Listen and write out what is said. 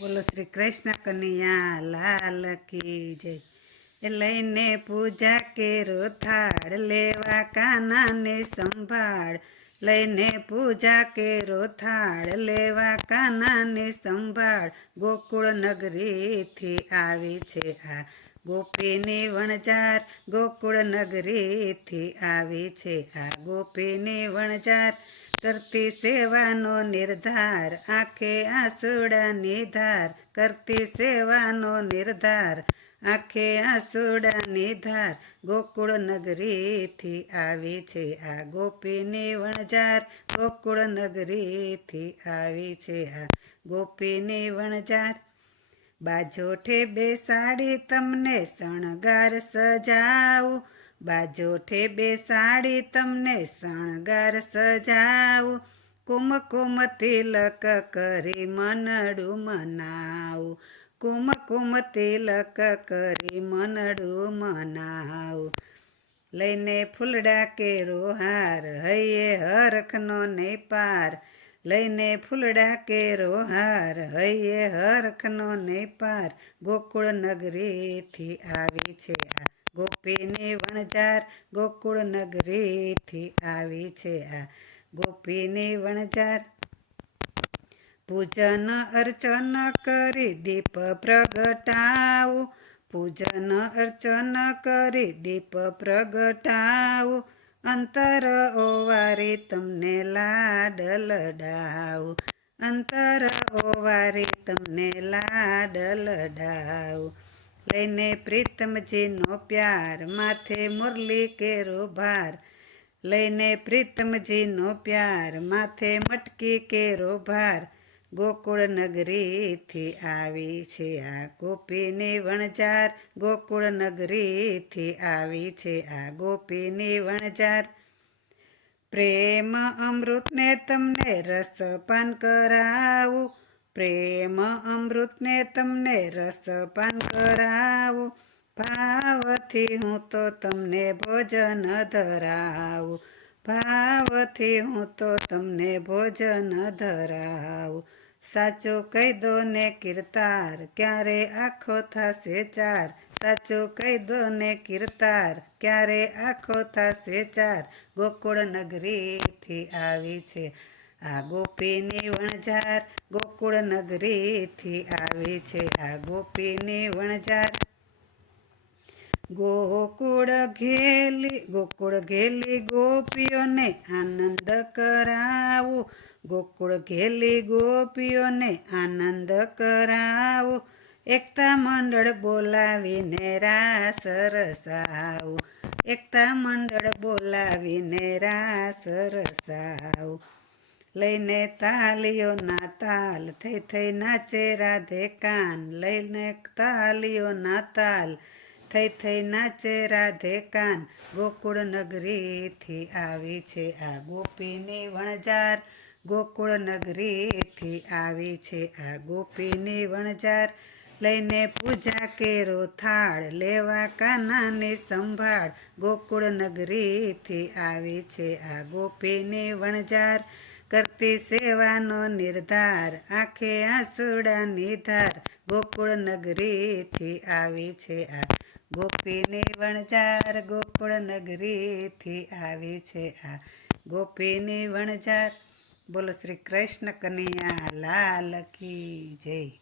બોલો શ્રી કૃષ્ણ કનૈયા લાલ કી જય. એ લઈને પૂજા કેરો થાળ લેવા કાનાને સંભાળ. લઈને પૂજા કેરો થાળ લેવા કાનાને સંભાળ. ગોકુળ નગરીથી આવી છે આ ગોપીની વણજાર. ગોકુળ નગરીથી આવી છે આ ગોપીની વણજાર. કરતી સેવાનો નિર્ધાર આંખે આંસુડાની ધાર. કરતી સેવાનો નિર્ધાર આંખે આંસુડાની ધાર. ગોકુળ નગરીથી આવી છે આ ગોપીની વણજાર. ગોકુળ નગરીથી આવી છે આ ગોપીની વણજાર. બાજોઠે બેસાડી તમને શણગાર સજાવું. બાજોઠે બેસાડી તમને શણગાર સજાવું. કુમકુમ તિલક કરી મનડું મનાવું. કુમકુમ તિલક કરી મનડું મનાવું. લઈને ફૂલડા કેરો હાર હૈયે હરખનો ને પાર. લઈને ફૂલડા કેરો હાર હૈયે હરખનો ને પાર. ગોકુળ નગરીથી આવી છે આ ગોપીની વણજાર. ગોકુળ નગરીથી આવી છે આ ગોપીની વણજાર. પૂજન અર્ચન કરી દીપ પ્રગટાવું. પૂજન અર્ચન કરી દીપ પ્રગટાવું. અંતર ઓવારી તમને લાડ લડાવું. અંતર ઓવારી તમને લાડ લડાવું. લઈને પ્રીતમજીનો પ્યાર માથે મુરલી કેરો ભાર. લઈને પ્રીતમજીનો પ્યાર માથે મટકી કેરો ભાર. ગોકુળ નગરીથી આવી છે આ ગોપીની વણજાર. ગોકુળ નગરીથી આવી છે આ ગોપીની વણજાર. પ્રેમ અમૃતને તમને રસપાન કરાવું. પ્રેમ અમૃતને તમને રસપાન કરાવું. ભાવથી હું તો તમને ભોજન ધરાવું. ભાવથી હું તો તમને ભોજન ધરાવું. સાચું કહી દો ને કીર્તાર ક્યારે આખો થશે ચાર. સાચું કહી દો ને કીર્તાર ક્યારે આખો થશે ચાર. ગોકુળ નગરીથી આવી છે આ ગોપીની વણજાર. ગોકુળ નગરીથી આવી છે આ ગોપીની વણજાર. ગોકુળ ઘેલી ગોપીઓને આનંદ કરાવું. ગોકુળ ઘેલી ગોપીઓને આનંદ કરાવું. એકતા મંડળ બોલાવીને રાસ રસાવું. એકતા મંડળ બોલાવીને રાસ રસાવું. લઈને તાલીઓના તાલ થઈ થઈ નાચે રાધે કાન. લઈને તાલીઓના તાલ થઈ થઈ નાચે રાધે કાન. ગોકુળ નગરીથી આવી છે આ ગોપીની વણજાર. ગોકુળ નગરીથી આવી છે આ ગોપીની વણજાર. લઈને પૂજા કેરો થાળ લેવા કાનાની સંભાળ. ગોકુળ નગરીથી આવી છે આ ગોપીની વણજાર. કરતી સેવાનો નિર્ધાર આંખે આંસુડાની ધાર. ગોકુળ નગરીથી આવી છે આ ગોપીની વણજાર. ગોકુળ નગરીથી આવી છે આ ગોપીની વણજાર. બોલો શ્રી કૃષ્ણ કનૈયા લાલ કી જય.